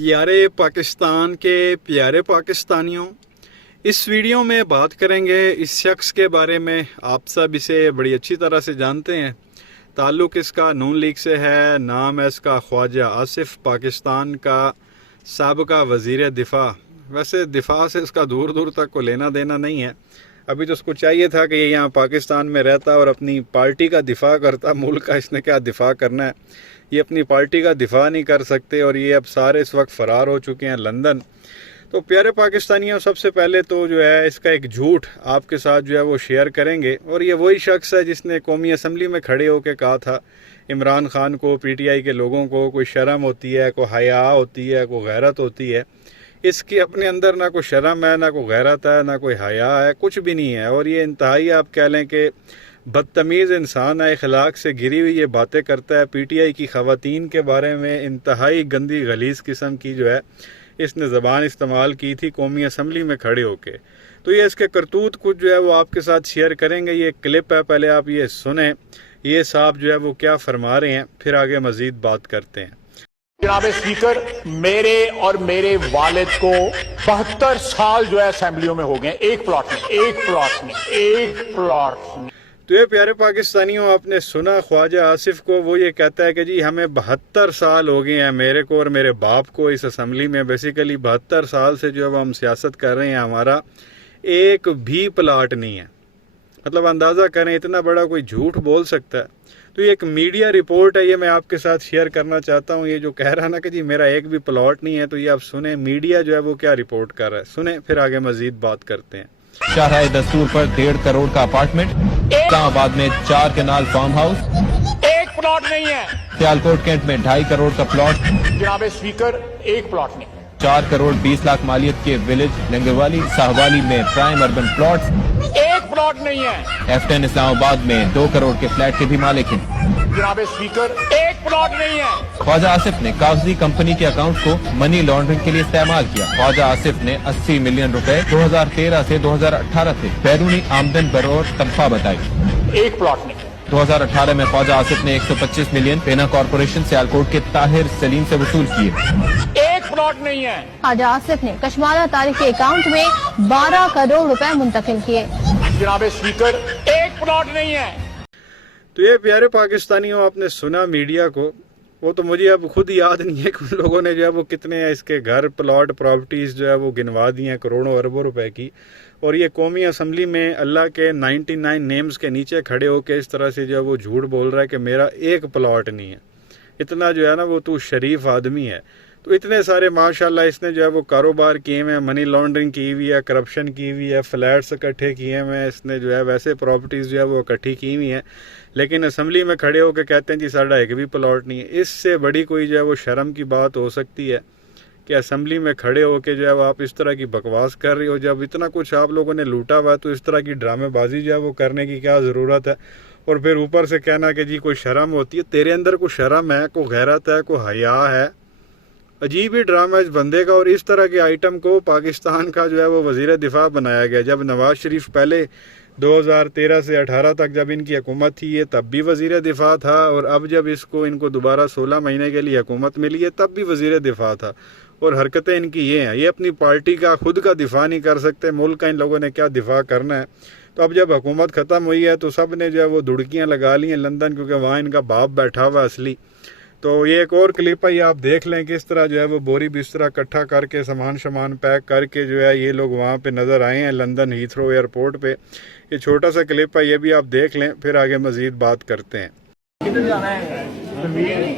प्यारे पाकिस्तान के प्यारे पाकिस्तानियों, इस वीडियो में बात करेंगे इस शख्स के बारे में। आप सब इसे बड़ी अच्छी तरह से जानते हैं। ताल्लुक़ इसका नून लीग से है। नाम है इसका ख्वाजा आसिफ, पाकिस्तान का साबका वज़ीर दिफ़ा। वैसे दिफ़ा से इसका दूर दूर तक को लेना देना नहीं है। अभी तो उसको चाहिए था कि ये यहाँ पाकिस्तान में रहता और अपनी पार्टी का दिफ़ा करता। मुल्क का इसने क्या दिफ़ा करना है, ये अपनी पार्टी का दिफ़ा नहीं कर सकते और ये अब सारे इस वक्त फ़रार हो चुके हैं लंदन। तो प्यारे पाकिस्तानियों, सबसे पहले तो जो है इसका एक झूठ आपके साथ जो है वो शेयर करेंगे। और ये वही शख्स है जिसने कौमी असम्बली में खड़े होकर कहा था इमरान खान को, पीटीआई के लोगों को कोई शर्म होती है, कोई हया होती है, कोई गैरत होती है। इसके अपने अंदर ना कोई शर्म है, ना कोई गैरत है, ना कोई हया है, कुछ भी नहीं है। और ये इंतहाई आप कह लें कि बदतमीज़ इंसान है, अखलाक से गिरी हुई ये बातें करता है। पीटीआई की ख़वातीन के बारे में इंतहाई गंदी गलीज़ किस्म की जो है इसने ज़बान इस्तेमाल की थी कौमी असम्बली में खड़े होके। तो ये इसके करतूत कुछ जो है वो आपके साथ शेयर करेंगे। ये क्लिप है, पहले आप ये सुने, ये साहब जो है वो क्या फरमा रहे हैं, फिर आगे मज़ीद बात करते हैं। जनाब स्पीकर, मेरे और मेरे वालिद को 72 साल जो है असेंबलियों में हो गए, एक प्लॉट में। तो ये प्यारे पाकिस्तानियों, आपने सुना ख्वाजा आसिफ को। वो ये कहता है कि जी हमें 72 साल हो गए हैं, मेरे को और मेरे बाप को इस असम्बली में। बेसिकली 72 साल से जो है वो हम सियासत कर रहे हैं, हमारा एक भी प्लाट नहीं है। मतलब अंदाज़ा करें इतना बड़ा कोई झूठ बोल सकता है। तो ये एक मीडिया रिपोर्ट है, ये मैं आपके साथ शेयर करना चाहता हूँ। ये जो कह रहा है ना कि जी मेरा एक भी प्लॉट नहीं है, तो ये आप सुने मीडिया जो है वो क्या रिपोर्ट कर रहा है, सुने फिर आगे मजीद बात करते हैं। शाहराह दस्तूर पर 1.5 करोड़ का अपार्टमेंट, इस्लामाबाद में 4 केनाल फार्म हाउस, एक प्लॉट नहीं है। सियालकोट कैंट में 2.5 करोड़ का प्लॉट, जनाब स्पीकर, एक प्लॉट नहीं। 4 करोड़ 20 लाख मालियत के विलेज लंगरवाली साहवाली में प्राइम अर्बन प्लॉट, एक प्लॉट नहीं है। F10 इस्लामाबाद में 2 करोड़ के फ्लैट के भी मालिक हैं। जनाब स्पीकर, एक प्लॉट नहीं है। ख्वाजा आसिफ ने कागजी कंपनी के अकाउंट को मनी लॉन्ड्रिंग के लिए इस्तेमाल किया। ख्वाजा आसिफ ने 80 मिलियन रुपए 2013 से 2018 से बैरूनी आमदन बरौर तनख्वाह बताई। एक प्लॉट नहीं। 2018 में ख्वाजा आसिफ ने 125 मिलियन पेना कॉर्पोरेशन सियालकोट के ताहिर सलीम से वसूल किए। एक प्लॉट नहीं है। ख्वाजा आसिफ ने कश्मारा तारिक के अकाउंट में 12 करोड़ रुपए मुंतकिल किए। जनाब स्पीकर, एक प्लॉट नहीं है। तो ये प्यारे पाकिस्तानियों, आपने सुना मीडिया को। वो तो मुझे अब खुद याद नहीं है कि उन लोगों ने जो है वो कितने इसके घर, प्लॉट, प्रॉपर्टीज़ जो है वो गिनवा दी हैं करोड़ों अरबों रुपए की। और ये कौमी असम्बली में अल्लाह के 99 नेम्स के नीचे खड़े होकर इस तरह से जो है वो झूठ बोल रहा है कि मेरा एक प्लॉट नहीं है। इतना जो है ना वो तू शरीफ आदमी है। तो इतने सारे माशाल्लाह इसने जो है वो कारोबार किए हुए हैं, मनी लॉन्ड्रिंग की हुई है, करप्शन की हुई है, फ्लैट्स इकट्ठे किए हुए हैं इसने, जो है वैसे प्रॉपर्टीज़ जो है वो इकट्ठी की हुई हैं। लेकिन असम्बली में खड़े होकर कहते हैं जी साढ़ा एक भी प्लॉट नहीं है। इससे बड़ी कोई जो है वो शर्म की बात हो सकती है कि असम्बली में खड़े होकर जो है वो आप इस तरह की बकवास कर रही हो। जब इतना कुछ आप लोगों ने लूटा हुआ है तो इस तरह की ड्रामेबाजी जो है वो करने की क्या ज़रूरत है। और फिर ऊपर से कहना कि जी कोई शर्म होती है। तेरे अंदर कोई शर्म है, कोई गैरत है, कोई हया है? अजीब ही ड्रामा इस बंदे का। और इस तरह के आइटम को पाकिस्तान का जो है वो वज़ीर दिफ़ा बनाया गया। जब नवाज़ शरीफ पहले 2013 से 18 तक जब इनकी हुकूमत थी, ये तब भी वज़ीर दिफ़ा था। और अब जब इनको दोबारा 16 महीने के लिए हुकूमत मिली है, तब भी वज़ीर दिफ़ा था। और हरकतें इनकी ये हैं, ये अपनी पार्टी का खुद का दिफ़ा नहीं कर सकते। मुल्क का इन लोगों ने क्या दिफ़ा करना है। तो अब जब हुकूमत ख़त्म हुई है तो सब ने जो है वो दुड़कियाँ लगा ली हैं लंदन, क्योंकि वहाँ इनका बाप बैठा हुआ असली। तो ये एक और क्लिप है, ये आप देख लें किस तरह जो है वो बोरी बिस्तरा इकट्ठा करके सामान पैक करके जो है ये लोग वहाँ पे नज़र आए हैं लंदन हीथ्रो एयरपोर्ट पे। ये छोटा सा क्लिप है, ये भी आप देख लें, फिर आगे मज़ीद बात करते हैं। किधर जाना है? वेरी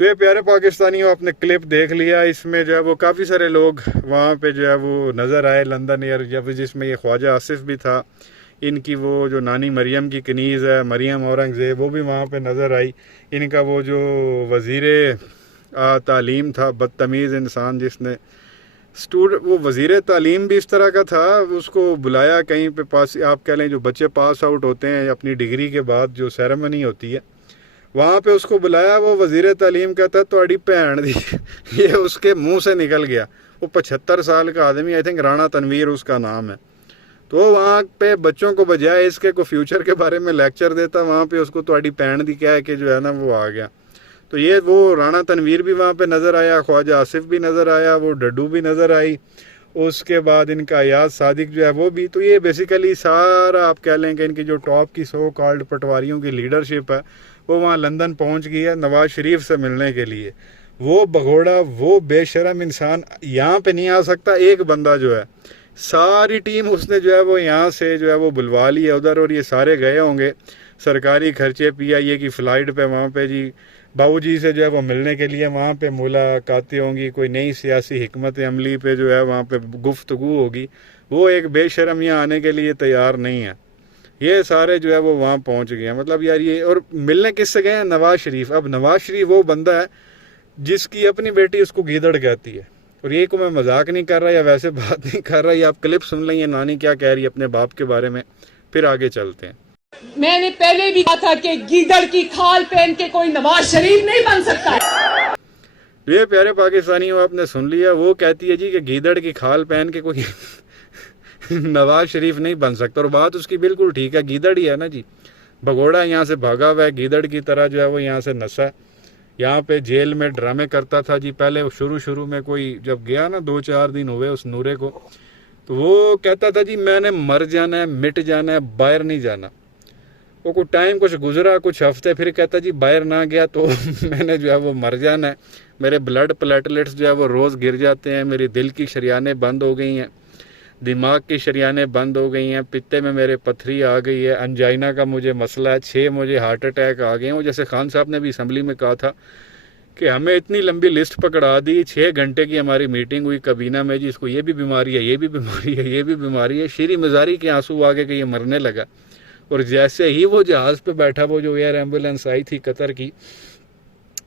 तो ये प्यारे पाकिस्तानियों, आपने क्लिप देख लिया। इसमें जो है वो काफ़ी सारे लोग वहाँ पे जो है वो नज़र आए लंदन एयर, जब जिसमें ये ख्वाजा आसिफ भी था। इनकी वो जो नानी मरियम की कनीज़ है, मरियम औरंगज़ेब, वो भी वहाँ पे नज़र आई। इनका वो जो वज़ीर तालीम था, बदतमीज़ इंसान जिसने वो वज़ीर तालीम भी इस तरह का था, उसको बुलाया कहीं पे पास, आप कह लें जो बच्चे पास आउट होते हैं अपनी डिग्री के बाद जो सेरेमनी होती है वहाँ पे उसको बुलाया, वो वज़ीर तालीम कहता तोड़ी भैन दी ये उसके मुंह से निकल गया। वो 75 साल का आदमी, आई थिंक राणा तनवीर उसका नाम है। तो वहाँ पे बच्चों को बजाय इसके को फ्यूचर के बारे में लेक्चर देता, वहाँ पे उसको तोड़ी भैन दी कह के जो है ना वो आ गया। तो ये वो राणा तनवीर भी वहाँ पे नज़र आया, ख्वाजा आसिफ भी नज़र आया, वो डड्डू भी नज़र आई, उसके बाद इनका अयाज सादिक जो है वो भी। तो ये बेसिकली सारा आप कह लें कि इनकी जो टॉप की सो कॉल्ड पटवारियों की लीडरशिप है वो वहाँ लंदन पहुँच गई है नवाज शरीफ से मिलने के लिए। वो भगोड़ा, वो बेशरम इंसान यहाँ पे नहीं आ सकता। एक बंदा जो है, सारी टीम उसने जो है वो यहाँ से जो है वो बुलवा ली है उधर, और ये सारे गए होंगे सरकारी खर्चे PIA की फ़्लाइट पे वहाँ पे जी बाबूजी से जो है वो मिलने के लिए। वहाँ पे मुलाकातें होंगी, कोई नई सियासी हिकमत अमली पे जो है वहाँ पे गुफ्तगू होगी। वो एक बेशरम यहाँ आने के लिए तैयार नहीं है। ये सारे जो है वो वहाँ पहुँच गए हैं। मतलब यार ये, और मिलने किससे गए हैं? नवाज शरीफ। अब नवाज शरीफ वो बंदा है जिसकी अपनी बेटी उसको गीदड़ कहती है। और ये को मैं मजाक नहीं कर रहा या वैसे बात नहीं कर रहा, ये आप क्लिप सुन लें ये नानी क्या कह रही है अपने बाप के बारे में, फिर आगे चलते हैं। मैंने पहले भी कहा था कि गीदड़ की खाल पहन के कोई नवाज शरीफ नहीं बन सकता। ये प्यारे पाकिस्तानियों, आपने सुन लिया, वो कहती है जी कि गीदड़ की खाल पहन के कोई नवाज शरीफ नहीं बन सकता। और बात उसकी बिल्कुल ठीक है, गीदड़ ही है ना जी। भगोड़ा यहाँ से भागा हुआ है, गीदड़ की तरह जो है वो यहाँ से नसा है। यहाँ पे जेल में ड्रामे करता था जी पहले शुरू में, कोई जब गया ना 2-4 दिन हुए उस नूरे को, तो वो कहता था जी मैंने मर जाना है, मिट जाना है, बाहर नहीं जाना। वो कुछ टाइम कुछ गुजरा, कुछ हफ्ते, फिर कहता जी बाहर ना गया तो मैंने जो है वो मर जाना है, मेरे ब्लड प्लेटलेट्स जो है वो रोज़ गिर जाते हैं, मेरी दिल की शरियानें बंद हो गई हैं, दिमाग की शरियानें बंद हो गई हैं, पित्ते में मेरे पथरी आ गई है, अंजाइना का मुझे मसला है, 6 मुझे हार्ट अटैक आ गए हैं। वो जैसे खान साहब ने भी असम्बली में कहा था कि हमें इतनी लंबी लिस्ट पकड़ा दी, 6 घंटे की हमारी मीटिंग हुई कबीना में जी, इसको ये भी बीमारी है, ये भी बीमारी है, ये भी बीमारी है। शीरी मजारी के आंसू आ गए कि ये मरने लगा। और जैसे ही वो जहाज़ पे बैठा, वो जो एयर एम्बुलेंस आई थी कतर की,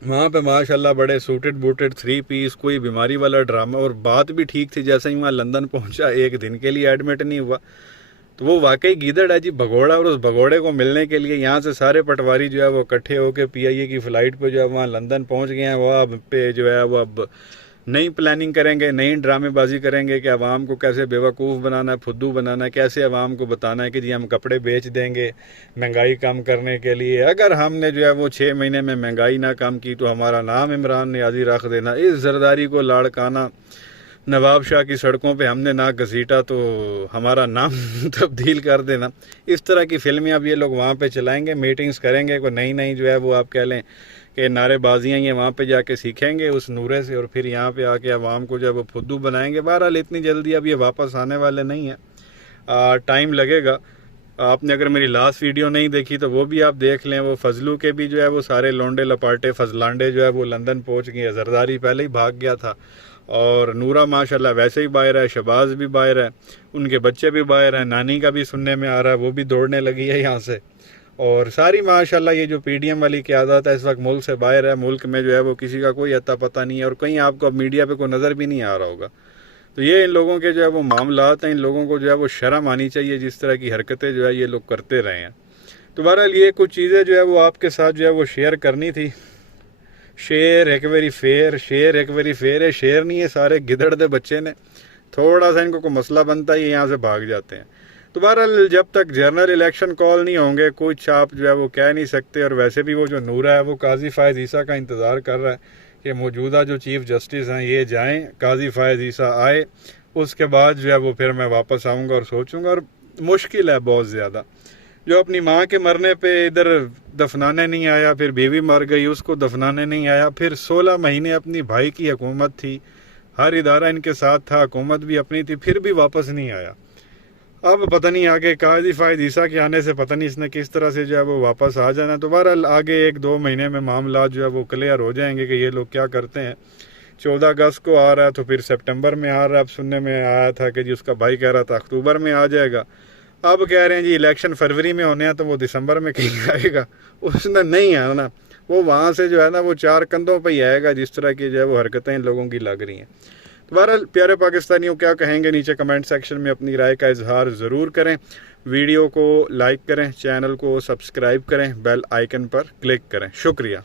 वहाँ पे माशाल्लाह बड़े सूटेड बूटेड 3 पीस, कोई बीमारी वाला ड्रामा, और बात भी ठीक थी। जैसे ही वहाँ लंदन पहुँचा, 1 दिन के लिए एडमिट नहीं हुआ। तो वो वाकई गीदड़ है जी, भगोड़ा। और उस भगोड़े को मिलने के लिए यहाँ से सारे पटवारी जो है वो इकट्ठे होकर PIA की फ़्लाइट पे जो है वहाँ लंदन पहुँच गए हैं। वो अब पे जो है वो अब नई प्लानिंग करेंगे, नई ड्रामेबाजी करेंगे कि अवाम को कैसे बेवकूफ़ बनाना है, फुद्दू बनाना है, कैसे अवाम को बताना है कि जी हम कपड़े बेच देंगे महंगाई कम करने के लिए। अगर हमने जो है वो 6 महीने में महंगाई ना कम की तो हमारा नाम इमरान नियाज़ी रख देना। इस जरदारी को लाड़काना नवाब शाह की सड़कों पे हमने ना घसीटा तो हमारा नाम तब्दील कर देना। इस तरह की फिल्में अब ये लोग वहाँ पे चलाएंगे, मीटिंग्स करेंगे, कोई नई नई जो है वो आप कह लें कि नारेबाजियाँ ये वहाँ पे जाके सीखेंगे उस नूरे से, और फिर यहाँ पे आके अवाम को जो है वो फुद्दू बनाएंगे। बहरहाल इतनी जल्दी अब ये वापस आने वाले नहीं हैं, टाइम लगेगा। आपने अगर मेरी लास्ट वीडियो नहीं देखी तो वो भी आप देख लें। वो फजलू के भी जो है वो सारे लोंडे लपाटे फजलांडे जो है वो लंदन पहुँच गए। जरदारी पहले ही भाग गया था, और नूरा माशाल्लाह वैसे ही बाहर है, शबाज भी बाहर है, उनके बच्चे भी बाहर हैं, नानी का भी सुनने में आ रहा है वो भी दौड़ने लगी है यहाँ से। और सारी माशाल्लाह ये जो PDM वाली क़यादत है इस वक्त मुल्क से बाहर है। मुल्क में जो है वो किसी का कोई अता पता नहीं है, और कहीं आपको अब मीडिया पे कोई नज़र भी नहीं आ रहा होगा। तो ये इन लोगों के जो है वो मामलात हैं, इन लोगों को जो है वो शर्म आनी चाहिए जिस तरह की हरकतें जो है ये लोग करते रहे हैं। तो बहरहाल ये कुछ चीज़ें जो है वो आपके साथ जो है वो शेयर करनी थी। शेर एक वेरी फेयर, शेर एक वेरी फेयर है, शेर नहीं है, सारे गिदड़ दे बच्चे ने। थोड़ा सा इनको कोई मसला बनता है ये यहाँ से भाग जाते हैं। तो बहरहाल जब तक जनरल इलेक्शन कॉल नहीं होंगे कुछ आप जो है वो कह नहीं सकते। और वैसे भी वो जो नूरा है वो काजी फ़ायज़ ईसा का इंतज़ार कर रहा है कि मौजूदा जो चीफ़ जस्टिस हैं ये जाएं, काजी फ़ायज़ ईसा आए, उसके बाद जो है वो फिर मैं वापस आऊँगा और सोचूंगा। और मुश्किल है बहुत ज़्यादा, जो अपनी माँ के मरने पे इधर दफनाने नहीं आया, फिर बीवी मर गई उसको दफनाने नहीं आया, फिर 16 महीने अपनी भाई की हुकूमत थी, हर इदारा इनके साथ था, हुकूमत भी अपनी थी, फिर भी वापस नहीं आया। अब पता नहीं आगे काजी फ़ायज़ ईसा के आने से पता नहीं इसने किस तरह से जो है वो वापस आ जाना। तो बहरहाल आगे 1-2 महीने में मामला जो है वो क्लियर हो जाएंगे कि ये लोग क्या करते हैं। 14 अगस्त को आ रहा है तो फिर सितंबर में आ रहा है। अब सुनने में आया था कि जी उसका भाई कह रहा था अक्टूबर में आ जाएगा, अब कह रहे हैं जी इलेक्शन फरवरी में होने हैं तो वो दिसंबर में कहीं आएगा। उसने नहीं आना, वो वहाँ से जो है ना वो 4 कंधों पर ही आएगा, जिस तरह की जो है वो हरकतें इन लोगों की लग रही हैं। तो बहरहाल प्यारे पाकिस्तानियों, क्या कहेंगे नीचे कमेंट सेक्शन में अपनी राय का इजहार ज़रूर करें। वीडियो को लाइक करें, चैनल को सब्सक्राइब करें, बेल आइकन पर क्लिक करें। शुक्रिया।